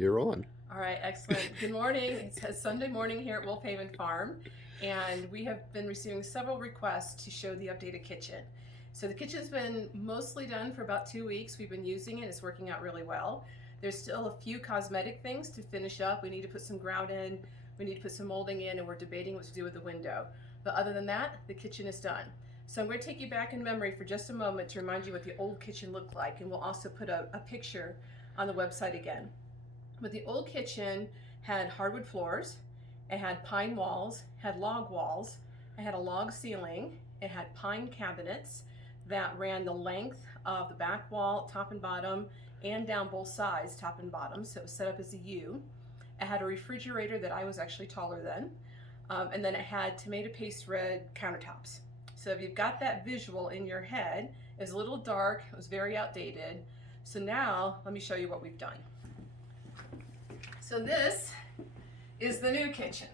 You're on. All right, excellent. Good morning. It's a Sunday morning here at Wolf Haven Farm, and we have been receiving several requests to show the updated kitchen. So the kitchen's been mostly done for about 2 weeks. We've been using it. It's working out really well. There's still a few cosmetic things to finish up. We need to put some grout in, we need to put some molding in, and we're debating what to do with the window. But other than that, the kitchen is done. So I'm going to take you back in memory for just a moment to remind you what the old kitchen looked like, and we'll also put a picture on the website again. But the old kitchen had hardwood floors, it had pine walls, had log walls, it had a log ceiling, it had pine cabinets that ran the length of the back wall, top and bottom, and down both sides, top and bottom, so it was set up as a U. It had a refrigerator that I was actually taller than, and then it had tomato paste red countertops. So if you've got that visual in your head, it was a little dark, it was very outdated. So now let me show you what we've done. So this is the new kitchen.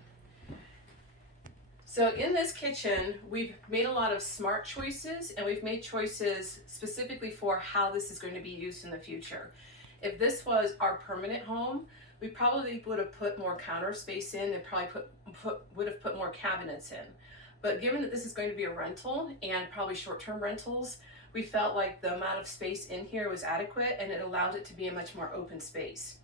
So in this kitchen, we've made a lot of smart choices, and we've made choices specifically for how this is going to be used in the future. If this was our permanent home, we probably would have put more counter space in and probably would have put more cabinets in. But given that this is going to be a rental and probably short-term rentals, we felt like the amount of space in here was adequate, and it allowed it to be a much more open space.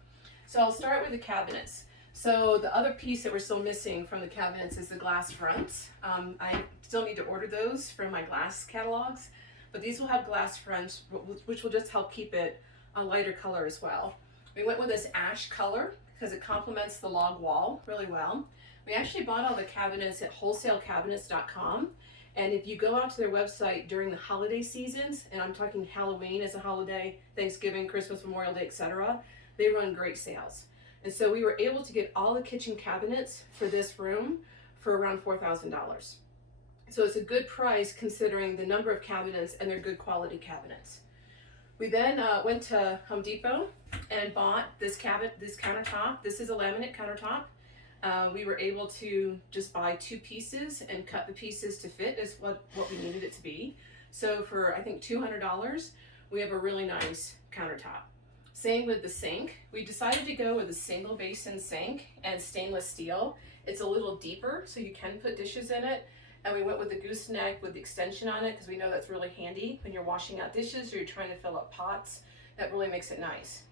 So I'll start with the cabinets. So the other piece that we're still missing from the cabinets is the glass fronts. I still need to order those from my glass catalogs, but these will have glass fronts, which will just help keep it a lighter color as well. We went with this ash color because it complements the log wall really well. We actually bought all the cabinets at wholesalecabinets.com. And if you go out to their website during the holiday seasons, and I'm talking Halloween as a holiday, Thanksgiving, Christmas, Memorial Day, etc., they run great sales. And so we were able to get all the kitchen cabinets for this room for around $4,000. So it's a good price considering the number of cabinets, and they're good quality cabinets. We then went to Home Depot and bought this countertop. This is a laminate countertop. We were able to just buy 2 pieces and cut the pieces to fit as what we needed it to be. So for I think $200, we have a really nice countertop. Same with the sink. We decided to go with a single basin sink and stainless steel. It's a little deeper, so you can put dishes in it. And we went with the gooseneck with the extension on it because we know that's really handy when you're washing out dishes or you're trying to fill up pots. That really makes it nice.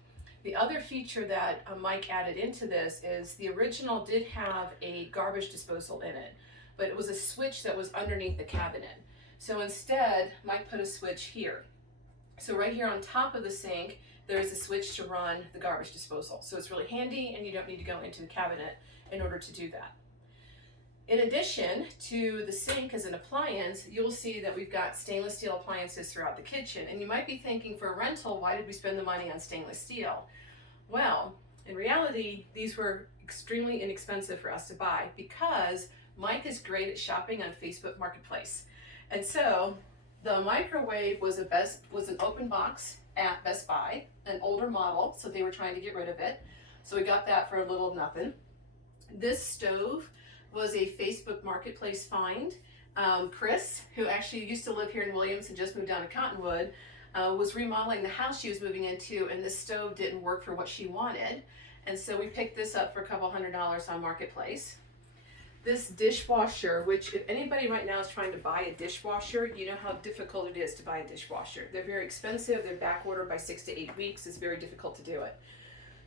The other feature that Mike added into this is the original did have a garbage disposal in it, but it was a switch that was underneath the cabinet. So instead, Mike put a switch here. So right here on top of the sink, there is a switch to run the garbage disposal. So it's really handy, and you don't need to go into the cabinet in order to do that. In addition to the sink as an appliance, you'll see that we've got stainless steel appliances throughout the kitchen. And you might be thinking, for a rental, why did we spend the money on stainless steel? Well, in reality, these were extremely inexpensive for us to buy because Mike is great at shopping on Facebook Marketplace. And so the microwave was an open box at Best Buy, an older model, so they were trying to get rid of it. So we got that for a little nothing. This stove was a Facebook Marketplace find. Chris, who actually used to live here in Williams and just moved down to Cottonwood, was remodeling the house she was moving into, and this stove didn't work for what she wanted. And so we picked this up for a couple $100 on Marketplace. This dishwasher, which if anybody right now is trying to buy a dishwasher, you know how difficult it is to buy a dishwasher. They're very expensive, they're back ordered by 6 to 8 weeks, it's very difficult to do it.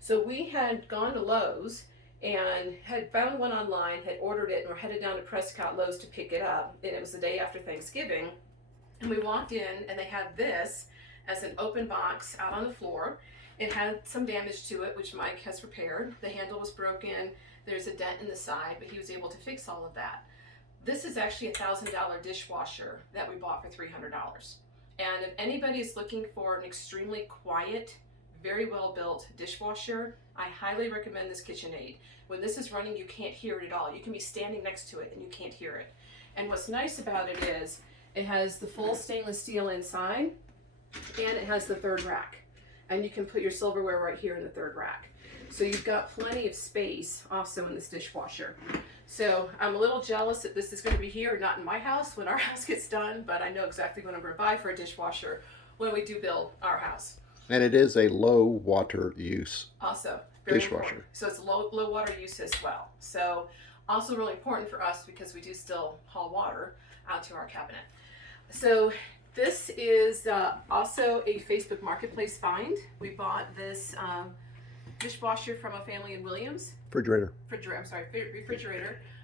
So we had gone to Lowe's and had found one online, had ordered it, and were headed down to Prescott Lowe's to pick it up. And it was the day after Thanksgiving. And we walked in and they had this as an open box out on the floor. It had some damage to it, which Mike has repaired. The handle was broken. There's a dent in the side, but he was able to fix all of that. This is actually a $1,000 dishwasher that we bought for $300. And if anybody is looking for an extremely quiet, very well built dishwasher, I highly recommend this KitchenAid. When this is running, you can't hear it at all. You can be standing next to it and you can't hear it. And what's nice about it is it has the full stainless steel inside, and it has the third rack. And you can put your silverware right here in the third rack. So you've got plenty of space also in this dishwasher. So I'm a little jealous that this is going to be here, not in my house when our house gets done, but I know exactly what I'm going to buy for a dishwasher when we do build our house. And it is a low water use. Also, Very Dishwasher. important. So it's low water use as well. So also really important for us because we do still haul water out to our cabinet. So this is also a Facebook Marketplace find. We bought this dishwasher from a family in Williams. Refrigerator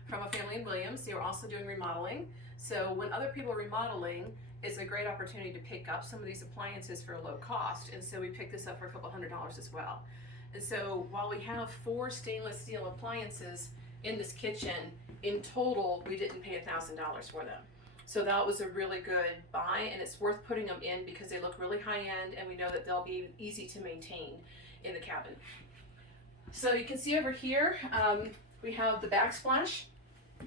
from a family in Williams. They were also doing remodeling. So when other people are remodeling, it's a great opportunity to pick up some of these appliances for a low cost. And so we picked this up for a couple $100s as well. And so while we have 4 stainless steel appliances in this kitchen, in total, we didn't pay $1,000 for them. So that was a really good buy, and it's worth putting them in because they look really high end, and we know that they'll be easy to maintain in the cabin. So you can see over here, we have the backsplash.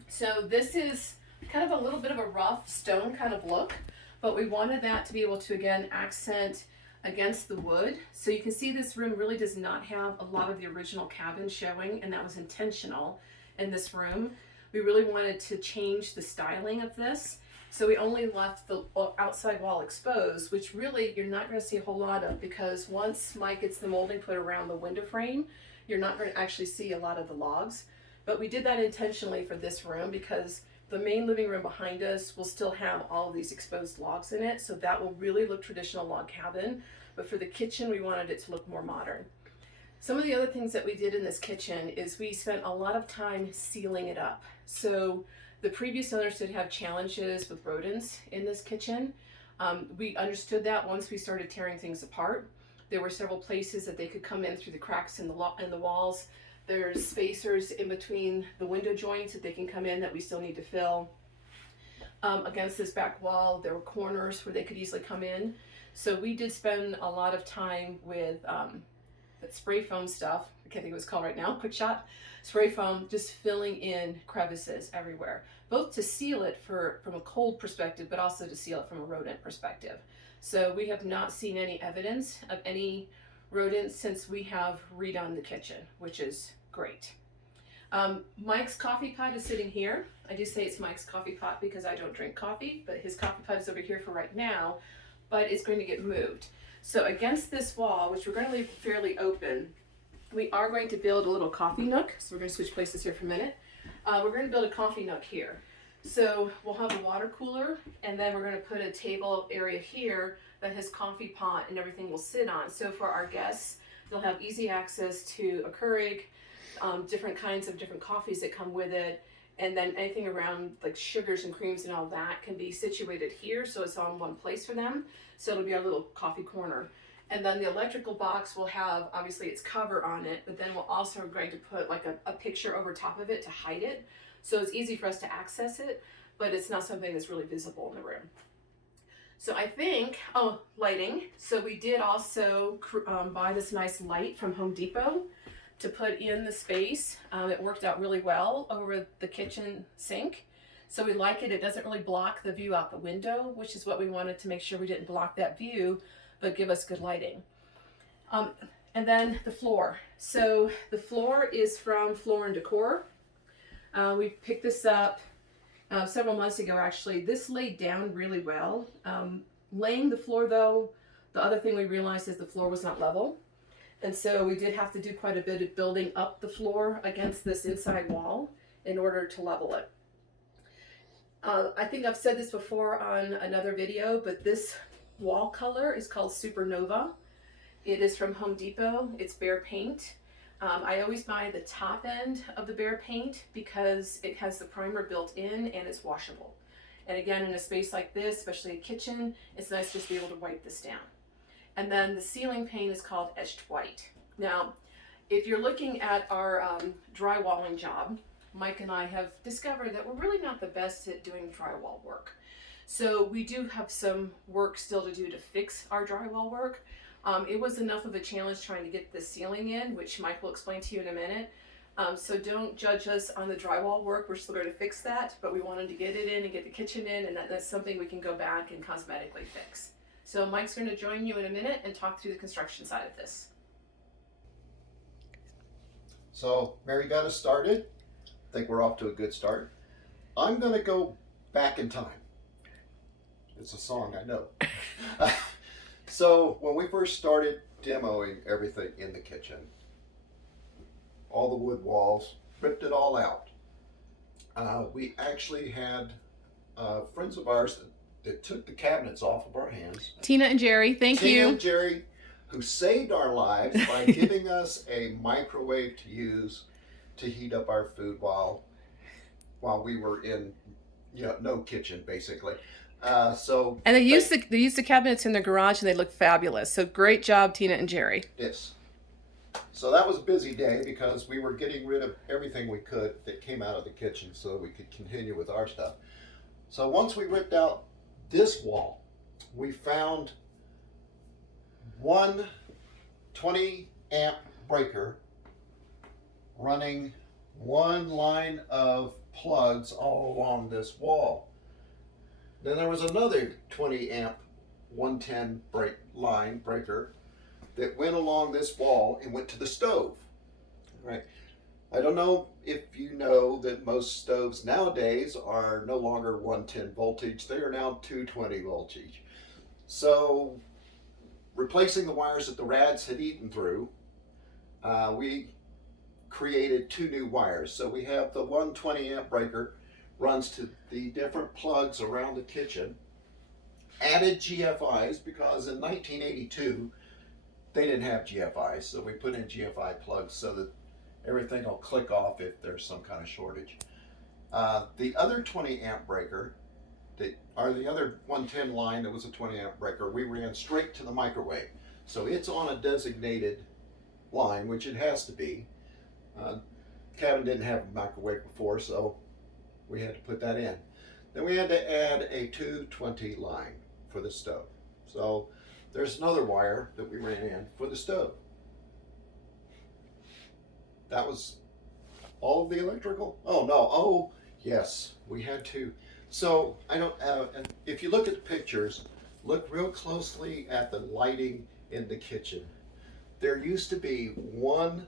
So this is kind of a little bit of a rough stone kind of look, but we wanted that to be able to, again, accent against the wood. So you can see this room really does not have a lot of the original cabin showing, and that was intentional in this room. We really wanted to change the styling of this. So we only left the outside wall exposed, which really you're not going to see a whole lot of, because once Mike gets the molding put around the window frame, you're not going to actually see a lot of the logs. But we did that intentionally for this room because the main living room behind us will still have all of these exposed logs in it. So that will really look traditional log cabin. But for the kitchen, we wanted it to look more modern. Some of the other things that we did in this kitchen is we spent a lot of time sealing it up. So the previous owners did have challenges with rodents in this kitchen. We understood that once we started tearing things apart. There were several places that they could come in through the cracks in the walls. There's spacers in between the window joints that they can come in that we still need to fill. Against this back wall, there were corners where they could easily come in. So we did spend a lot of time with that spray foam stuff. I can't think of what it's called right now. Quick Shot spray foam, just filling in crevices everywhere, both to seal it from a cold perspective, but also to seal it from a rodent perspective. So we have not seen any evidence of any rodents since we have redone the kitchen, which is great. Mike's coffee pot is sitting here. I do say it's Mike's coffee pot because I don't drink coffee, but his coffee pot is over here for right now, but it's going to get moved. So against this wall, which we're going to leave fairly open, we are going to build a little coffee nook. So we're going to switch places here for a minute. We're going to build a coffee nook here. So we'll have a water cooler, and then we're going to put a table area here that his coffee pot and everything will sit on. So for our guests, they'll have easy access to a Keurig, different kinds of different coffees that come with it, and then anything around like sugars and creams and all that can be situated here, so it's all in one place for them. So it'll be our little coffee corner. And then the electrical box will have, obviously, its cover on it, but then we're also going to put like a picture over top of it to hide it. So it's easy for us to access it, but it's not something that's really visible in the room. So I think, lighting. So we did also buy this nice light from Home Depot to put in the space. It worked out really well over the kitchen sink. So we like it. It doesn't really block the view out the window, which is what we wanted to make sure we didn't block that view, but give us good lighting. And then the floor. So the floor is from Floor & Decor. We picked this up several months ago, actually. This laid down really well. Laying the floor, though, the other thing we realized is the floor was not level. And so we did have to do quite a bit of building up the floor against this inside wall in order to level it. I think I've said this before on another video, but this wall color is called Supernova. It is from Home Depot. It's Behr paint. I always buy the top end of the Behr paint because it has the primer built in and it's washable. And again, in a space like this, especially a kitchen, it's nice just to be able to wipe this down. And then the ceiling paint is called Etched White. Now, if you're looking at our drywalling job, Mike and I have discovered that we're really not the best at doing drywall work. So we do have some work still to do to fix our drywall work. It was enough of a challenge trying to get the ceiling in, which Mike will explain to you in a minute. So don't judge us on the drywall work. We're still going to fix that, but we wanted to get it in and get the kitchen in, and that's something we can go back and cosmetically fix. So Mike's going to join you in a minute and talk through the construction side of this. So Mary got us started. I think we're off to a good start. I'm going to go back in time. It's a song, I know. So when we first started demoing everything in the kitchen, all the wood walls, ripped it all out. We actually had friends of ours that took the cabinets off of our hands. Tina and Jerry, thank Tina you. and Jerry, who saved our lives by giving us a microwave to use to heat up our food while we were in no kitchen basically. And they used the cabinets in their garage and they look fabulous. So great job, Tina and Jerry. Yes. So that was a busy day because we were getting rid of everything we could that came out of the kitchen so we could continue with our stuff. So once we ripped out this wall, we found one 20 amp breaker running one line of plugs all along this wall. Then there was another 20 amp 110 breaker that went along this wall and went to the stove. Right. I don't know if you know that most stoves nowadays are no longer 110 voltage, they are now 220 voltage. So replacing the wires that the rads had eaten through, we created two new wires. So we have the 120 amp breaker runs to the different plugs around the kitchen, added GFIs because in 1982 they didn't have GFIs, so we put in GFI plugs so that everything will click off if there's some kind of shortage. The other 20 amp breaker, the other 110 line that was a 20 amp breaker, we ran straight to the microwave. So it's on a designated line, which it has to be. Cabin didn't have a microwave before, so we had to put that in. Then we had to add a 220 line for the stove. So there's another wire that we ran in for the stove. That was all of the electrical? Oh no, oh yes, we had to. So I don't, and if you look at the pictures, look real closely at the lighting in the kitchen. There used to be one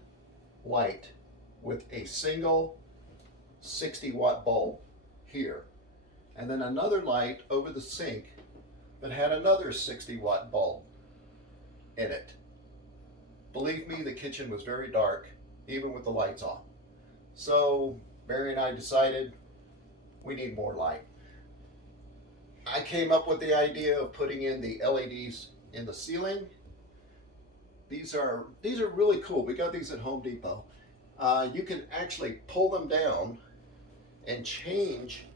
light with a single 60-watt bulb here, and then another light over the sink that had another 60-watt bulb in it. Believe me, the kitchen was very dark, even with the lights on. So Mary and I decided we need more light. I came up with the idea of putting in the LEDs in the ceiling. These are really cool. We got these at Home Depot. You can actually pull them down and change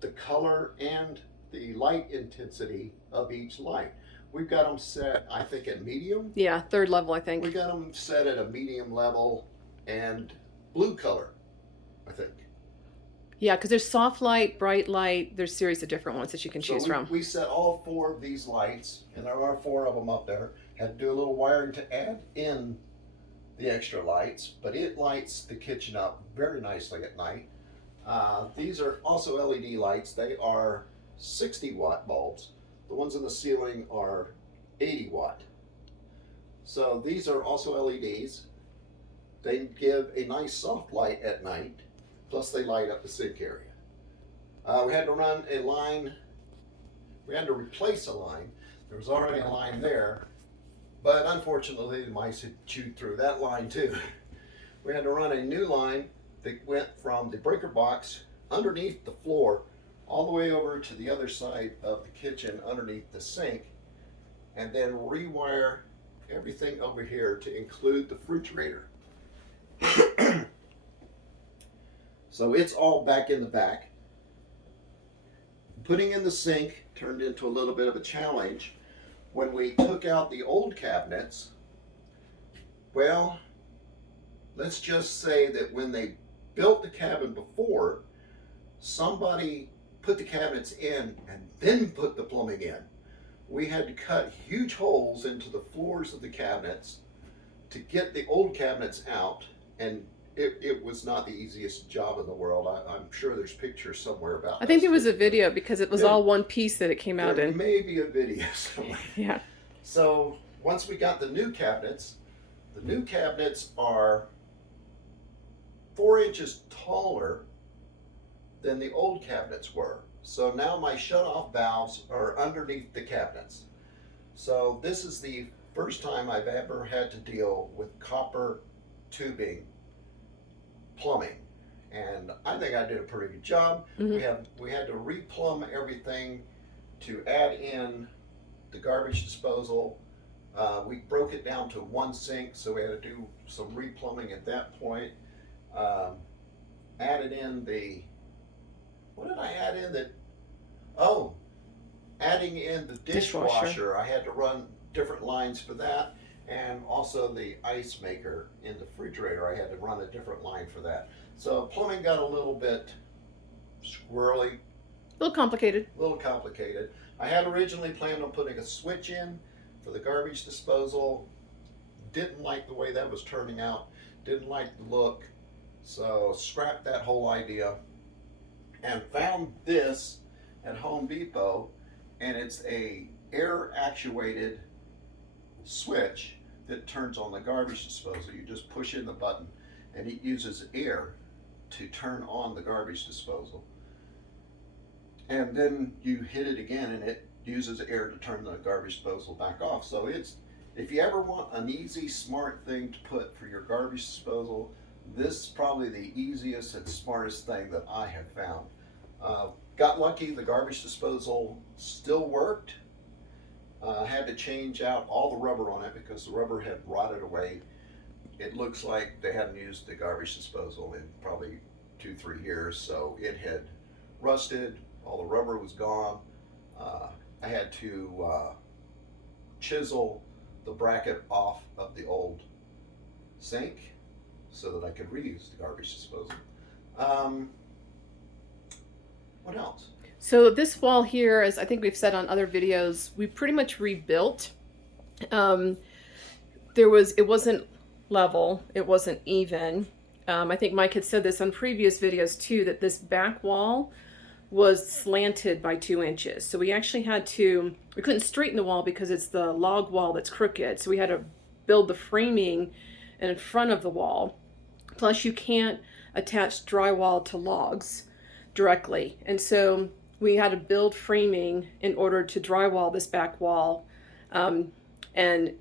the color and the light intensity of each light. We've got them set, I think, at medium. Yeah, third level, I think. We got them set at a medium level and blue color, I think. Yeah, because there's soft light, bright light. There's a series of different ones that you can choose from. We set all four of these lights, and there are four of them up there. Had to do a little wiring to add in the extra lights, but it lights the kitchen up very nicely at night. These are also LED lights. They are 60-watt bulbs. The ones in the ceiling are 80-watt. So these are also LEDs. They give a nice soft light at night, plus they light up the sink area. We had to run a line. We had to replace a line. There was already a line there, but unfortunately the mice had chewed through that line too. We had to run a new line that went from the breaker box underneath the floor all the way over to the other side of the kitchen underneath the sink, and then rewire everything over here to include the refrigerator. So it's all back in the back. Putting in the sink turned into a little bit of a challenge. When we took out the old cabinets, well, let's just say that when they built the cabin before, somebody put the cabinets in and then put the plumbing in. We had to cut huge holes into the floors of the cabinets to get the old cabinets out, and it was not the easiest job in the world. I'm sure there's pictures somewhere about I think there was a video because it was all one piece that it came out there in. may be a video somewhere. Yeah. So once we got the new cabinets are 4 inches taller than the old cabinets were. So now my shut-off valves are underneath the cabinets. So this is the first time I've ever had to deal with copper tubing plumbing, and I think I did a pretty good job. Mhm. We had to replumb everything to add in the garbage disposal. We broke it down to one sink, so we had to do some replumbing at that point. Um, Added in the, what did I add in that? Oh, adding in the dishwasher. I had to run different lines for that, and also the ice maker in the refrigerator. I had to run a different line for that. So plumbing got a little bit squirrely, A little complicated. a little complicated. I had originally planned on putting a switch in for the garbage disposal. Didn't like the way that was turning out. Didn't like the look. So scrapped that whole idea and found this at Home Depot, and it's a air actuated switch that turns on the garbage disposal. You just push in the button and it uses air to turn on the garbage disposal. And then you hit it again and it uses air to turn the garbage disposal back off. So it's, if you ever want an easy, smart thing to put for your garbage disposal, this is probably the easiest and smartest thing that I have found. Got lucky, the garbage disposal still worked. Had to change out all the rubber on it because the rubber had rotted away. It looks like they hadn't used the garbage disposal in probably 2-3 years, so it had rusted, all the rubber was gone. I had to chisel the bracket off of the old sink so that I could reuse the garbage disposal. What else? So this wall here, as I think we've said on other videos, we pretty much rebuilt. It wasn't level, it wasn't even. I think Mike had said this on previous videos too, that this back wall was slanted by 2 inches. So we actually we couldn't straighten the wall because it's the log wall that's crooked. So we had to build the framing in front of the wall. Plus you can't attach drywall to logs directly. And so we had to build framing in order to drywall this back wall. And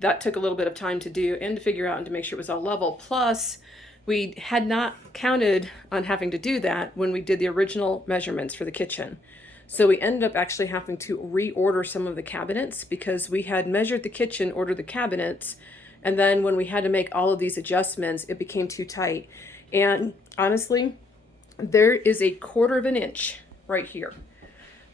that took a little bit of time to do and to figure out and to make sure it was all level. Plus, we had not counted on having to do that when we did the original measurements for the kitchen. So we ended up actually having to reorder some of the cabinets because we had measured the kitchen, ordered the cabinets, and then when we had to make all of these adjustments, it became too tight. And honestly, there is a 1/4 of an inch right here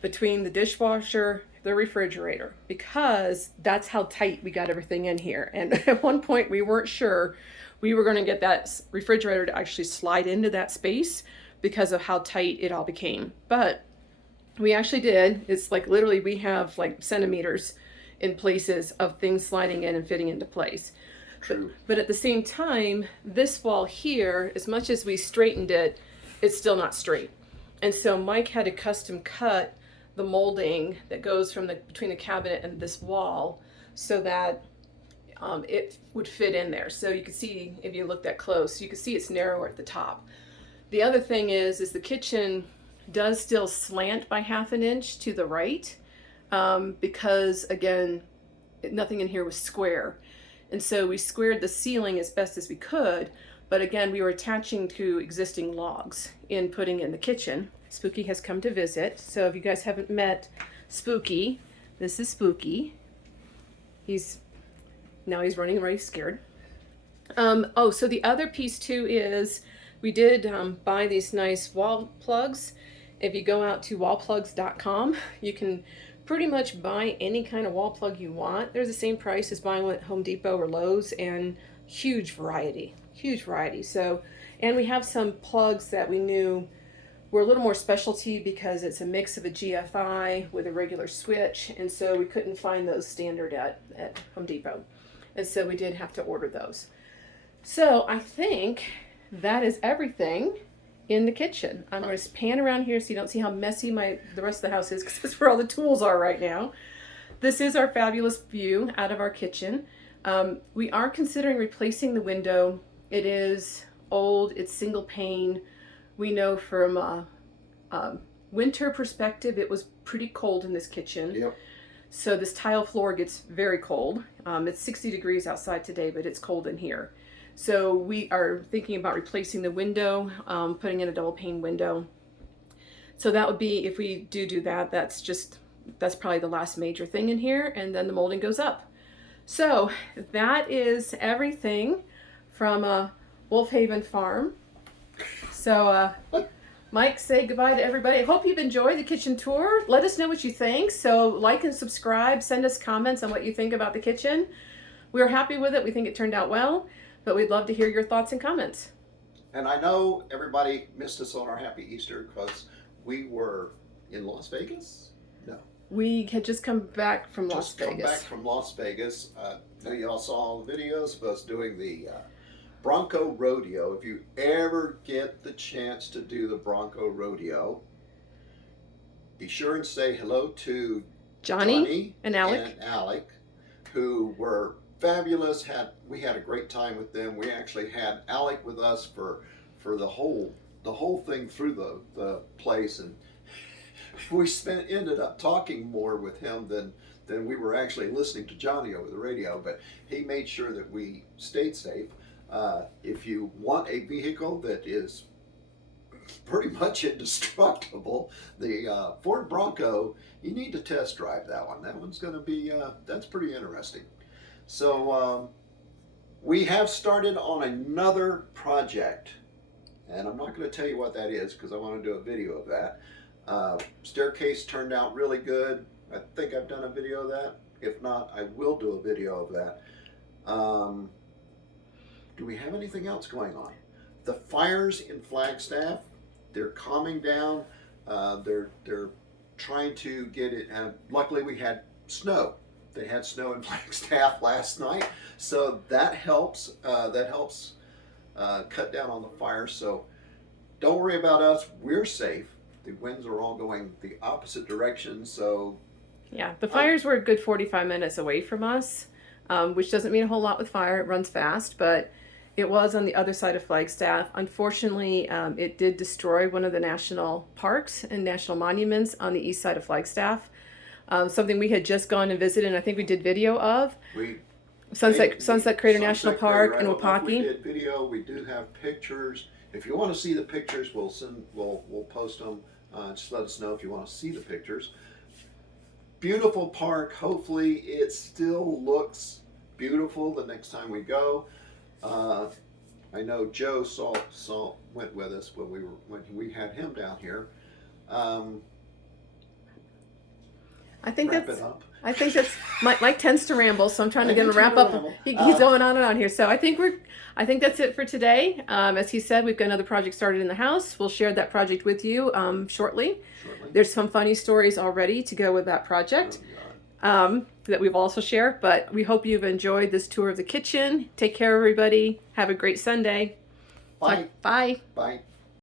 between the dishwasher, the refrigerator, because that's how tight we got everything in here. And at one point we weren't sure we were going to get that refrigerator to actually slide into that space because of how tight it all became. But we actually did. It's like literally we have like centimeters in places of things sliding in and fitting into place. True. But at the same time, this wall here, as much as we straightened it, it's still not straight. And so Mike had to custom cut the molding that goes from between the cabinet and this wall so that it would fit in there. So you can see, if you look that close, you can see it's narrower at the top. The other thing is the kitchen does still slant by 1/2 inch to the right because, again, nothing in here was square. And so we squared the ceiling as best as we could, but again, we were attaching to existing logs in putting in the kitchen. Spooky has come to visit. So if you guys haven't met Spooky, this is Spooky. Now he's running around, he's scared. So the other piece too is we did buy these nice wall plugs. If you go out to wallplugs.com, you can pretty much buy any kind of wall plug you want. They're the same price as buying one at Home Depot or Lowe's, and huge variety. So, and we have some plugs that we knew were a little more specialty because it's a mix of a GFI with a regular switch, and so we couldn't find those standard at Home Depot. And so we did have to order those. So I think that is everything in the kitchen. I'm going to pan around here so you don't see how messy the rest of the house is, because that's where all the tools are right now. This is our fabulous view out of our kitchen. We are considering replacing the window. It is old, it's single pane. We know from a winter perspective, it was pretty cold in this kitchen. Yep. So this tile floor gets very cold. It's 60 degrees outside today, but it's cold in here. So we are thinking about replacing the window, putting in a double pane window. So that would be, if we do that, that's probably the last major thing in here, and then the molding goes up. So that is everything from Wolf Haven Farm. So Mike, say goodbye to everybody. I hope you've enjoyed the kitchen tour. Let us know what you think. So like and subscribe, send us comments on what you think about the kitchen. We're happy with it. We think it turned out well, but we'd love to hear your thoughts and comments. And I know everybody missed us on our Happy Easter because we were in Las Vegas. No, We had just come back from Las just come Vegas. back from Las Vegas. I know y'all saw all the videos of us doing the Bronco Rodeo. If you ever get the chance to do the Bronco Rodeo, be sure and say hello to Johnny and Alec. Who were fabulous. We had a great time with them. We actually had Alec with us for the whole thing through the place, and we ended up talking more with him than we were actually listening to Johnny over the radio. But he made sure that we stayed safe. If you want a vehicle that is pretty much indestructible, the Ford Bronco, you need to test drive that one. That one's going to be that's pretty interesting. So we have started on another project, and I'm not going to tell you what that is because I want to do a video of that. Staircase turned out really good. I think I've done a video of that. If not, I will do a video of that. Do we have anything else going on? The fires in Flagstaff, they're calming down. They're trying to get it. Luckily, we had snow. They had snow in Flagstaff last night, so that helps. Cut down on the fire. So don't worry about us. We're safe. The winds are all going the opposite direction. So Yeah, the fires were a good 45 minutes away from us, which doesn't mean a whole lot with fire. It runs fast, but it was on the other side of Flagstaff. Unfortunately, it did destroy one of the national parks and national monuments on the east side of Flagstaff. Something we had just gone and visited, and I think we did video of. Sunset Crater National Park in Wapaki. We did video. We do have pictures. If you want to see the pictures, we'll post them. Just let us know if you want to see the pictures. Beautiful park. Hopefully, it still looks beautiful the next time we go. I know Joe went with us when we had him down here. I think Wrap that's. it up. I think that's Mike tends to ramble, so I'm trying to I get him do to wrap tend up. to ramble. He's going on and on here, so I think that's it for today. As he said, we've got another project started in the house. We'll share that project with you shortly. There's some funny stories already to go with that project that we've also shared. But we hope you've enjoyed this tour of the kitchen. Take care, everybody. Have a great Sunday. Bye. Bye. Bye.